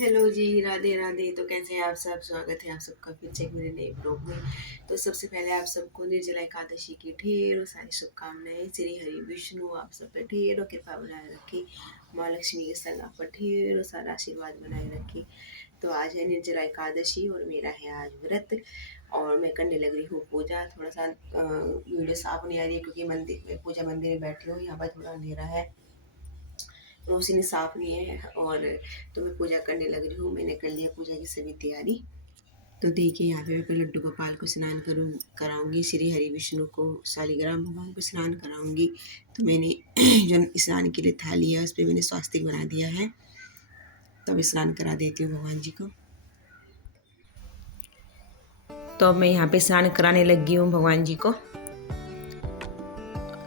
Hello जी, राधे राधे। तो कैसे हैं आप सब? स्वागत है आप सबका फिर से एक मेरे नए ब्लॉग में। तो सबसे पहले आप सबको निर्जला एकादशी की ढेरों सारी शुभकामनाएं। श्री हरि विष्णु आप सब पर ढेरों कृपा बनाए रखे, माँ लक्ष्मी के संग आप पर ढेरों सारा आशीर्वाद बनाए रखे। तो आज है निर्जला एकादशी और मेरा है आज व्रत, और मैं करने लग रही हूँ पूजा। थोड़ा सा वीडियो साफ नहीं आ रही है क्योंकि मंदिर में, पूजा मंदिर में बैठी हूँ, यहाँ पर थोड़ा अंधेरा है, रोशनी साफ नहीं है। और तो मैं पूजा करने लग रही हूँ। मैंने कर लिया पूजा की सभी तैयारी। तो देखिए, यहाँ पे मैं पहले लड्डू गोपाल को स्नान कराऊंगी, श्री हरि विष्णु को, शालिग्राम भगवान को स्नान कराऊंगी। तो मैंने जो स्नान के लिए थाली है उस पर मैंने स्वास्तिक बना दिया है। तो अब स्नान करा देती हूँ भगवान जी को। तो अब मैं यहाँ पे स्नान कराने लगी हूँ भगवान जी को।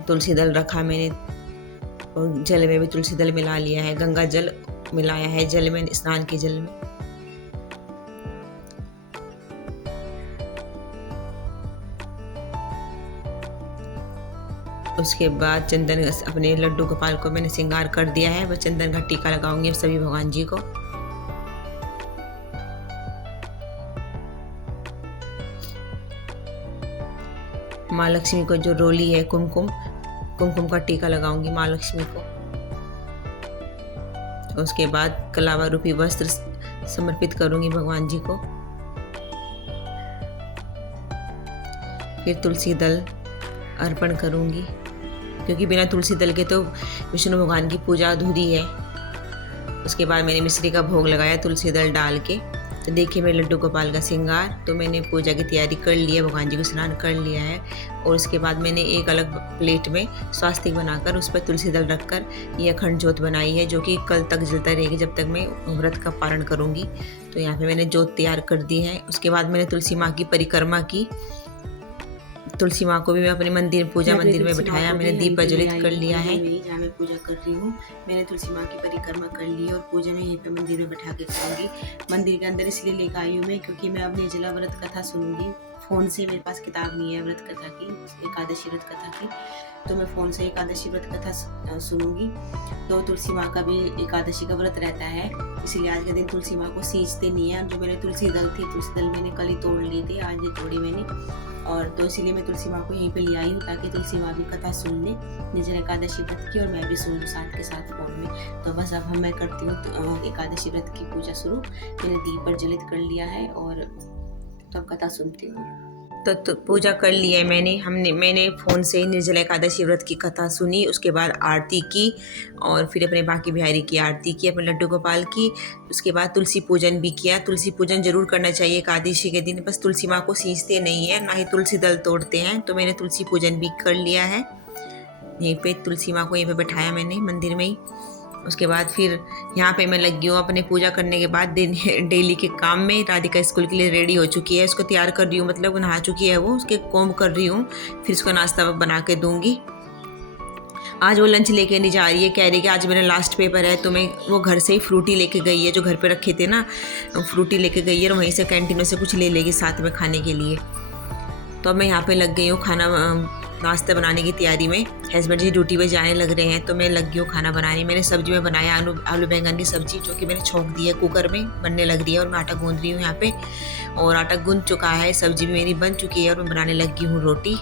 तुलसी दल रखा मैंने, और जल में भी तुलसी दल मिला लिया है, गंगा जल मिलाया है जल में, स्नान के जल में। उसके बाद चंदन, अपने लड्डू गोपाल को मैंने श्रृंगार कर दिया है, वह चंदन का टीका लगाऊंगी सभी भगवान जी को। माँ लक्ष्मी को जो रोली है कुमकुम का टीका लगाऊंगी माँ लक्ष्मी को। उसके बाद कलावा रूपी वस्त्र समर्पित करूंगी भगवान जी को। फिर तुलसी दल अर्पण करूंगी, क्योंकि बिना तुलसी दल के तो विष्णु भगवान की पूजा अधूरी है। उसके बाद मैंने मिश्री का भोग लगाया तुलसी दल डाल के। तो देखिए मेरे लड्डू गोपाल का श्रृंगार। तो मैंने पूजा की तैयारी कर ली है, भगवान जी को स्नान कर लिया है। और उसके बाद मैंने एक अलग प्लेट में स्वास्तिक बनाकर उस पर तुलसी दल रखकर ये अखंड ज्योत बनाई है, जो कि कल तक जलता रहेगी जब तक मैं व्रत का पारण करूँगी। तो यहाँ पे मैंने ज्योत तैयार कर दी है। उसके बाद मैंने तुलसी माँ की परिक्रमा की। तुलसी माँ को भी मैं अपने पूजा मंदिर में बिठाया, मैंने दीप प्रज्वलित कर लिया है। जहाँ मैं पूजा कर रही हूँ, मैंने तुलसी माँ की परिक्रमा कर ली है और पूजा में यहीं पे मंदिर में बैठा के करूँगी। मंदिर के अंदर इसलिए लेकर आई हूँ मैं, क्योंकि मैं अब निर्जला व्रत कथा सुनूंगी फ़ोन से। मेरे पास किताब नहीं है व्रत कथा की, एकादशी व्रत कथा की, तो मैं फ़ोन से एकादशी व्रत कथा सुनूंगी। तो तुलसी माँ का भी एकादशी का व्रत रहता है, इसीलिए आज के दिन तुलसी माँ को सींचते नहीं है। जो मेरे तुलसी दल थी, तुलसी दल मैंने कल ही तोड़ ली थी, आज ये तोड़ी मैंने। और तो इसीलिए मैं तुलसी माँ को यहीं पे ले आई हूँ, ताकि तुलसी माँ भी कथा सुन ले निर्जला एकादशी व्रत की, और मैं भी सुन लूँ साथ के साथ फ़ोन में। तो बस अब मैं करती हूँ एकादशी व्रत की पूजा शुरू। मैंने दीप प्रज्वलित कर लिया है और तब कथा सुनती हूँ। तो पूजा कर ली है मैंने फ़ोन से ही निर्जला एकादशी व्रत की कथा सुनी। उसके बाद आरती की, और फिर अपने बाकी बिहारी की आरती की, अपने लड्डू गोपाल की। उसके बाद तुलसी पूजन भी किया। तुलसी पूजन जरूर करना चाहिए एकादशी के दिन, बस तुलसी माँ को सींचते नहीं है, ना ही तुलसी दल तोड़ते हैं। तो मैंने तुलसी पूजन भी कर लिया है। यहीं पे तुलसी माँ को यहीं पे बैठाया मैंने मंदिर में ही। उसके बाद फिर यहाँ पे मैं लगी हूँ अपने पूजा करने के बाद डेली के काम में। राधिका स्कूल के लिए रेडी हो चुकी है, उसको तैयार कर रही हूँ, मतलब नहा चुकी है वो, उसके कोम कर रही हूँ। फिर उसको नाश्ता बना के दूंगी। आज वो लंच लेके नहीं जा रही है, कह रही है कि आज मेरा लास्ट पेपर है। तो मैं, वो घर से ही फ्रूटी लेके गई है, जो घर पे रखे थे ना, फ्रूटी लेके गई है, और वहीं से कैंटीन से कुछ ले लेगी साथ में खाने के लिए। तो अब मैं यहाँ पे लग गई हूँ नाश्ता बनाने की तैयारी में। हस्बैंड जी ड्यूटी पे जाने लग रहे हैं, तो मैं लग गई हूँ खाना बनाने। मैंने सब्जी में बनाया आलू बैंगन की सब्जी, जो कि मैंने छोंक दी है, कुकर में बनने लग रही है। और मैं आटा गूंद रही हूँ यहाँ पे, और आटा गूंद चुका है, सब्जी भी मेरी बन चुकी है, और मैं बनाने लगी हूँ रोटी।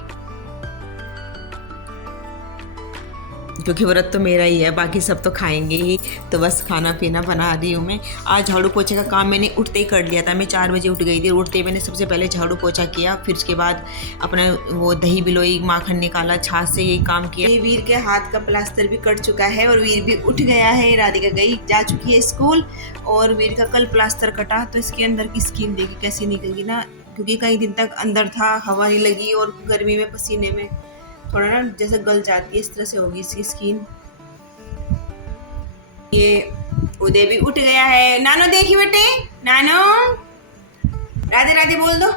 क्योंकि व्रत तो मेरा ही है, बाकी सब तो खाएंगे ही। तो बस खाना पीना बना रही हूँ मैं। आज झाड़ू पोछे का काम मैंने उठते ही कर लिया था। मैं 4 बजे उठ गई थी। उठते ही मैंने सबसे पहले झाड़ू पोछा किया, फिर उसके बाद अपना वो दही बिलोई, माखन निकाला, छाछ से यही काम किया। वीर के हाथ का प्लास्टर भी कट चुका है, और वीर भी उठ गया है। राधिका जा चुकी है स्कूल, और वीर का कल प्लास्टर कटा। तो इसके अंदर की स्किन देखी कैसी निकल गई ना, क्योंकि कई दिन तक अंदर था, हवा नहीं लगी, और गर्मी में पसीने में थोड़ा ना जैसे गल जाती है, इस तरह से होगी इसकी स्किन। ये उदय भी उठ गया है। नानो देखी बेटे, नानो राधे राधे बोल दो।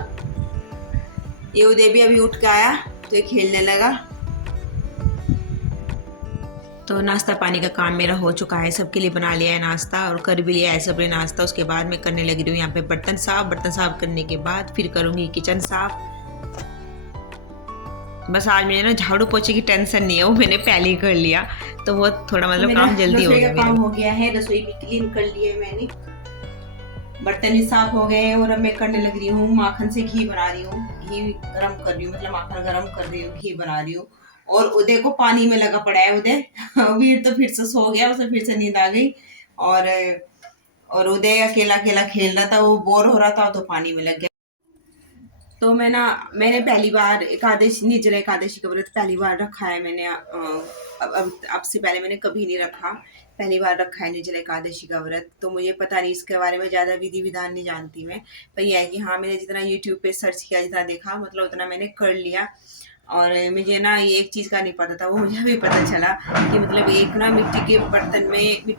ये उदय भी अभी उठ के आया, तो ये खेलने लगा। तो नाश्ता पानी का काम मेरा हो चुका है, सबके लिए बना लिया है नाश्ता, और कर भी लिया है सबने नाश्ता। उसके बाद मैं करने लगी हूँ यहाँ पे बर्तन साफ करने के बाद फिर करूँगी किचन साफ। बस आज मुझे ना झाड़ू पोछे की टेंशन नहीं है, वो मैंने पहले ही कर लिया, तो वो थोड़ा मतलब काम जल्दी हो गया। काम हो गया है, रसोई भी क्लीन कर ली है मैंने। बर्तन भी साफ हो गए और अब मैं करने लग रही हूँ माखन से घी बना रही हूँ। घी गरम कर रही हूँ, मतलब माखन गरम कर रही हूँ, घी बना रही हूँ। और उदय को पानी में लगा पड़ा है उदय। वीर तो फिर से सो गया, उसे फिर से नींद आ गई। और उदय अकेला अकेला खेल रहा था, वो बोर हो रहा था तो पानी में लग गया। तो मैंने पहली बार एकादशी, निर्जला एकादशी का व्रत पहली बार रखा है मैंने। अब से पहले मैंने कभी नहीं रखा, पहली बार रखा है निर्जला एकादशी का व्रत। तो मुझे पता नहीं इसके बारे में, ज़्यादा विधि विधान नहीं जानती मैं। पर यह है कि हाँ, मैंने जितना यूट्यूब पे सर्च किया, जितना देखा, मतलब उतना मैंने कर लिया। और मुझे ना ये एक चीज़ का नहीं पता था, वो मुझे अभी पता चला कि मतलब एक ना मिट्टी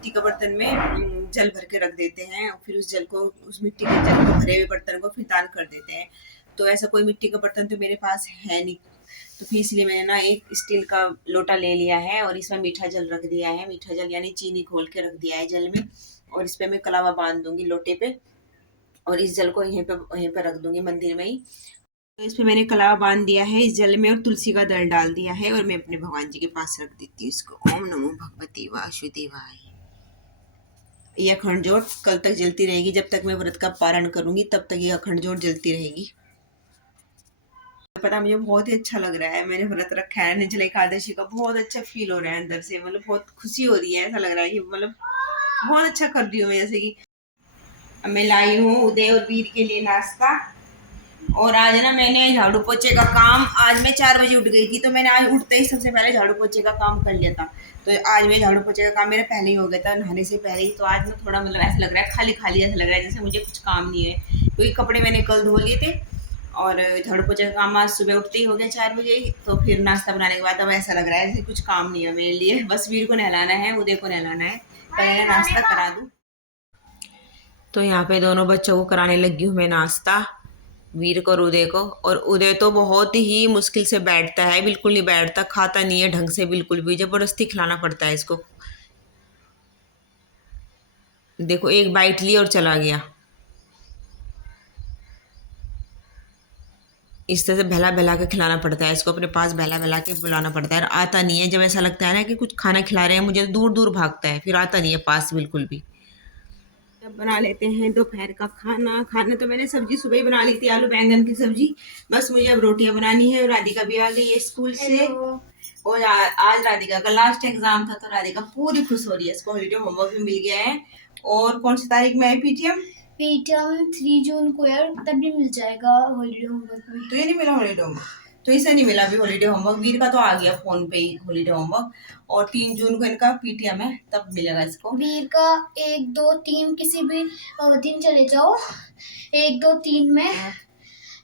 का बर्तन में जल भर के रख देते हैं, और फिर उस मिट्टी के जल को भरे हुए बर्तन को फिर दान कर देते हैं। तो ऐसा कोई मिट्टी का बर्तन तो मेरे पास है नहीं, तो फिर इसलिए मैंने ना एक स्टील का लोटा ले लिया है और इसमें मीठा जल रख दिया है। मीठा जल यानी चीनी घोल के रख दिया है जल में, और इस पे मैं कलावा बांध दूंगी लोटे पे, और इस जल को यहीं पे रख दूंगी मंदिर में ही। तो इस पे मैंने कलावा बांध दिया है इस जल में, और तुलसी का दल डाल दिया है, और मैं अपने भगवान जी के पास रख देती हूँ इसको। ओम नमो भगवती वासुदेवाय। यह अखंड जोत कल तक जलती रहेगी, जब तक मैं व्रत का पारण करूंगी तब तक ये अखंड जोत जलती रहेगी। पता, मुझे बहुत ही अच्छा लग रहा है, मैंने व्रत रखा है निर्जला एकादशी का। बहुत अच्छा फील हो रहा है अंदर से, मतलब बहुत खुशी हो रही है। ऐसा लग रहा है कि मतलब बहुत अच्छा कर रही हूँ मैं। जैसे कि अब मैं लाई हूँ उदय और वीर के लिए नाश्ता। और आज ना मैंने झाड़ू पोछे का काम, आज मैं 4 बजे उठ गई थी, तो मैंने आज उठते ही सबसे पहले झाड़ू पोछे का काम कर लिया था। तो आज मैं झाड़ू पोछे का काम मेरा पहले ही हो गया था, नहाने से पहले ही। तो आज ना थोड़ा मतलब ऐसा लग रहा है, खाली खाली ऐसा लग रहा है, जैसे मुझे कुछ काम नहीं है, क्योंकि कपड़े मैंने कल धो लिए थे। और झाड़ू पोछे का काम आज सुबह उठते ही हो गया 4 बजे ही। तो फिर नाश्ता बनाने के बाद अब ऐसा लग रहा है जैसे कुछ काम नहीं है मेरे लिए, बस वीर को नहलाना है, उदय को नहलाना है, पहले नाश्ता करा दूँ। तो यहाँ पे दोनों बच्चों को कराने लगी हूँ मैं नाश्ता, वीर को और उदय को। और उदय तो बहुत ही मुश्किल से बैठता है, बिल्कुल नहीं बैठता, खाता नहीं है ढंग से बिल्कुल भी, जबरदस्ती खिलाना पड़ता है इसको। देखो, एक बाइट ली और चला गया। इस तरह से बहला बहला के खिलाना पड़ता है इसको, अपने पास बहला बहला के बुलाना पड़ता है। और आता नहीं है, जब ऐसा लगता है ना कि कुछ खाना खिला रहे हैं मुझे, तो दूर दूर भागता है, फिर आता नहीं है पास बिल्कुल भी। अब बना लेते हैं दोपहर का खाना। खाना तो मैंने सब्जी सुबह ही बना ली थी, आलू बैंगन की सब्जी। बस मुझे अब रोटियां बनानी है। और राधिका भी आ गई है स्कूल से। और आज राधिका का लास्ट एग्जाम था, तो राधिका पूरी खुश हो रही है, इसको हॉलीडे होमवर्क भी मिल गया है। और कौन सी तारीख में है पीटीएम? पीटीएम 3 जून को यार, तभी मिल जाएगा हॉलीडे होमवर्क में। तो ये नहीं मिला हॉलीडे होमवर्क? तो इसे नहीं मिला अभी हॉलीडे होमवर्क। वीर का तो आ गया फोन पे ही हॉलीडे होमवर्क, और 3 जून को इनका पीटीएम है, तब मिलेगा इसको। वीर का 1 2 3 किसी भी दिन चले जाओ, 1 2 3 में।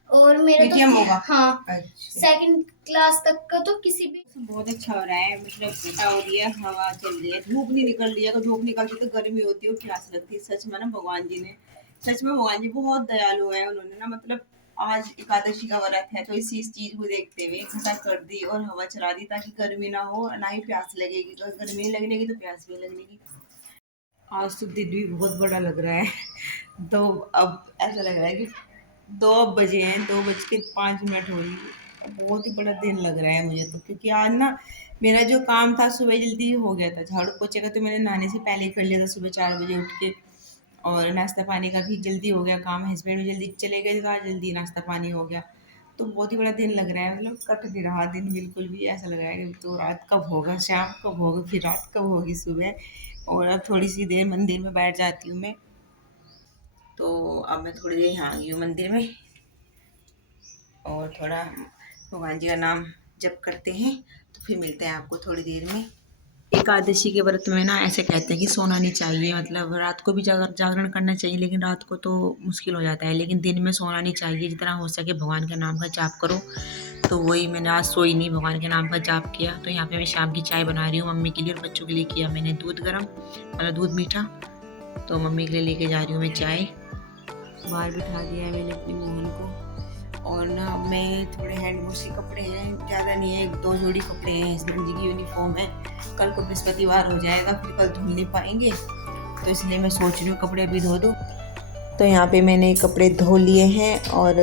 और मेरा पीटीएम होगा। हाँ, अच्छा। 2nd क्लास तक का तो किसी भी। बहुत अच्छा हो रहा है, मतलब घटा हो रही है, हवा चल रही है, धूप नहीं निकल रही है। तो धूप निकलती तो गर्मी होती है और प्यास लगती है। सच में ना भगवान जी ने, सच में भगवान जी बहुत दयालु है। उन्होंने ना मतलब आज एकादशी का व्रत है, तो इसी चीज को देखते हुए घटा कर दी और हवा चला दी, ताकि गर्मी ना हो, ना ही प्यास लगेगी। तो गर्मी नहीं लगने की तो प्यास भी लगने की। आज तो दिन भी बहुत बड़ा लग रहा है। तो अब ऐसा लग रहा है कि 2 बजे हैं, 2:05 हो रही है। बहुत ही बड़ा दिन लग रहा है मुझे तो, क्योंकि आज ना मेरा जो काम था सुबह जल्दी हो गया था। झाड़ू पोछे का तो मैंने नहाने से पहले ही कर लिया था सुबह 4 बजे उठ के। और नाश्ता पानी का भी जल्दी हो गया काम, हस्बैंड भी जल्दी चले गए, तो आज जल्दी नाश्ता पानी हो गया। तो बहुत ही बड़ा दिन लग रहा है, मतलब कट नहीं रहा दिन बिल्कुल भी। ऐसा लग रहा है कि तो रात कब होगा, शाम कब होगा, फिर रात कब होगी, सुबह। और अब थोड़ी सी देर मंदिर में बैठ जाती हूँ मैं। तो अब मैं थोड़ी देर यहाँ आई हूँ मंदिर में, और थोड़ा भगवान जी का नाम जप करते हैं। तो फिर मिलते हैं आपको थोड़ी देर में। एकादशी के व्रत में ना ऐसे कहते हैं कि सोना नहीं चाहिए, मतलब रात को भी जागरण करना चाहिए, लेकिन रात को तो मुश्किल हो जाता है। लेकिन दिन में सोना नहीं चाहिए, जितना हो सके भगवान के नाम का जाप करो। तो वही मैंने आज सोई नहीं, भगवान के नाम का जाप किया। तो यहाँ पे मैं शाम की चाय बना रही हूँ मम्मी के लिए, और बच्चों के लिए किया मैंने दूध गर्म, मतलब दूध मीठा। तो मम्मी के लिए लेके जा रही हूँ मैं चाय। बाहर बिठा दिया है मैंने अपनी मोहन को। और ना मैं थोड़े हैंड वॉश के कपड़े हैं, ज़्यादा नहीं है, 1 2 जोड़ी कपड़े हैं, हस्बैंड जी की यूनिफॉर्म है। कल को बृहस्पतिवार हो जाएगा, फिर कल धुल नहीं पाएंगे, तो इसलिए मैं सोच रही हूँ कपड़े अभी धो दूँ। तो यहाँ पे मैंने कपड़े धो लिए हैं और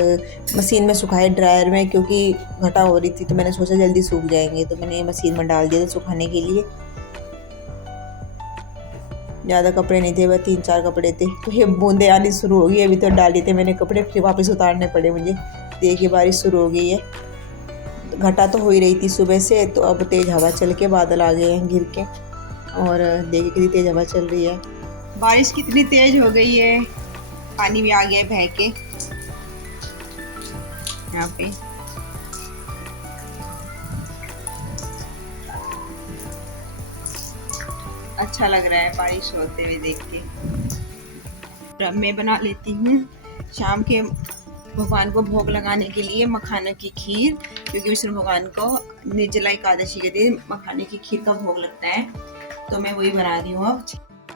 मशीन में सुखाए ड्रायर में, क्योंकि घटा हो रही थी तो मैंने सोचा जल्दी सूख जाएंगे, तो मैंने मशीन में डाल दिया था सुखाने के लिए। ज़्यादा कपड़े नहीं थे, बस 3-4 कपड़े थे। तो ये बूंदे आनी शुरू हो गई, अभी तो डाल दिए थे मैंने कपड़े, फिर वापस उतारने पड़े मुझे। देखिए बारिश शुरू हो गई है। घटा तो हो ही रही थी सुबह से, तो अब तेज़ हवा चल के बादल आ गए हैं घिर के। और देखिए कितनी तेज़ हवा चल रही है, बारिश कितनी तेज़ हो गई है। पानी भी आ गया है बह के यहाँ पे। अच्छा लग रहा है बारिश होते हुए देख के। अब मैं बना लेती हूँ शाम के भगवान को भोग लगाने के लिए मखाने की खीर, क्योंकि विष्णु भगवान को निर्जला एकादशी के दिन मखाने की खीर का भोग लगता है, तो मैं वही बना रही हूँ। अब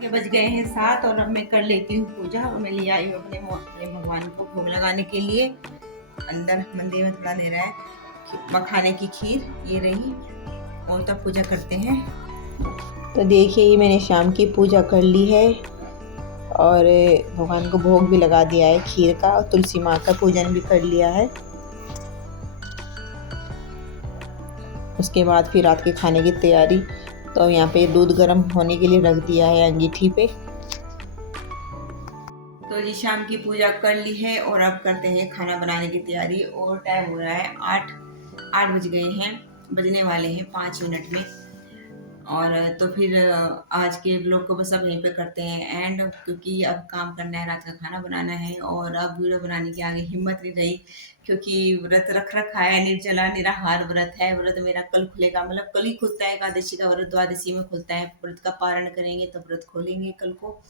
बज गए हैं 7 और अब मैं कर लेती हूँ पूजा। और मैं ले आई हूँ अपने भगवान को भोग लगाने के लिए। अंदर मंदिर में थोड़ा अंधेरा है। मखाने की खीर ये रही, और तब पूजा करते हैं। तो देखिए ये मैंने शाम की पूजा कर ली है और भगवान को भोग भी लगा दिया है खीर का, और तुलसी माँ का पूजन भी कर लिया है। उसके बाद फिर रात के खाने की तैयारी। तो यहाँ पे दूध गर्म होने के लिए रख दिया है अंगीठी पे। तो जी शाम की पूजा कर ली है और अब करते हैं खाना बनाने की तैयारी। और टाइम हो रहा है 8 बज गए हैं, बजने वाले हैं 5 मिनट में। और तो फिर आज के ब्लॉग को बस अब यहीं पे करते हैं एंड, क्योंकि अब काम करना है, रात का खाना बनाना है। और अब वीडियो बनाने की आगे हिम्मत नहीं रही, क्योंकि व्रत रख रखा है, निर्जला निराहार व्रत है। व्रत मेरा कल खुलेगा, मतलब कल ही खुलता है। एकादशी का व्रत द्वादशी में खुलता है। व्रत का पारण करेंगे तब व्रत खोलेंगे कल को।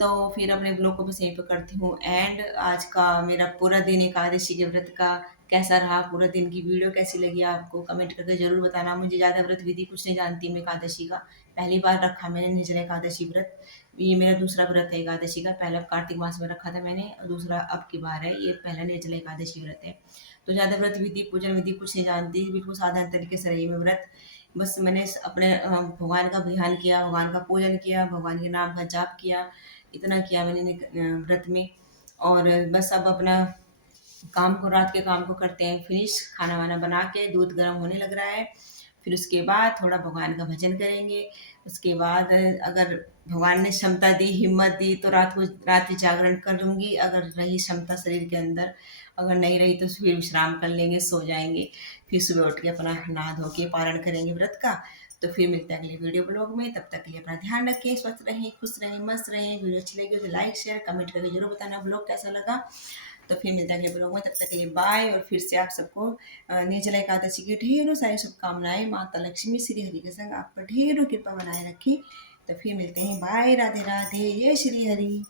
तो फिर अपने ब्लॉग को बस यहीं पे करती हूँ एंड। आज का मेरा पूरा दिन एकादशी के व्रत का कैसा रहा, पूरा दिन की वीडियो कैसी लगी आपको कमेंट करके ज़रूर बताना। मुझे ज़्यादा व्रत विधि कुछ नहीं जानती मैं एकादशी का, पहली बार रखा मैंने निर्जला एकादशी व्रत। ये मेरा दूसरा व्रत है एकादशी का। पहला कार्तिक मास में रखा था मैंने, और दूसरा अब की बार है, ये पहला निर्जला एकादशी व्रत है। तो ज़्यादा व्रत विधि पूजन विधि कुछ नहीं जानती, बिल्कुल साधारण तरीके से रही मैं व्रत। बस मैंने अपने भगवान का ध्यान किया, भगवान का पूजन किया, भगवान के नाम का जाप किया, इतना किया मैंने व्रत में। और बस अब अपना काम को, रात के काम को करते हैं फिनिश। खाना वाना बना के दूध गर्म होने लग रहा है, फिर उसके बाद थोड़ा भगवान का भजन करेंगे। उसके बाद अगर भगवान ने क्षमता दी, हिम्मत दी, तो रात जागरण कर लूँगी। अगर रही क्षमता शरीर के अंदर, अगर नहीं रही तो फिर विश्राम कर लेंगे, सो जाएंगे। फिर सुबह उठ के अपना नहा धो के पारण करेंगे व्रत का। तो फिर मिलते हैं अगले वीडियो ब्लॉग में। तब तक के लिए अपना ध्यान रखें, स्वस्थ रहें, खुश रहें, मस्त रहें। वीडियो अच्छी लगी तो लाइक शेयर कमेंट करके जरूर बताना ब्लॉग कैसा लगा। तो फिर मिलते हैं अगले ब्लॉग में, तब तक के लिए बाय। और फिर से आप सबको निर्जला एकादशी की ढेरों सारी शुभकामनाएं। माता लक्ष्मी श्री हरि के संग आप पर ढेरों कृपा बनाए रखें। तो फिर मिलते हैं, बाय, राधे राधे, जय श्री हरि।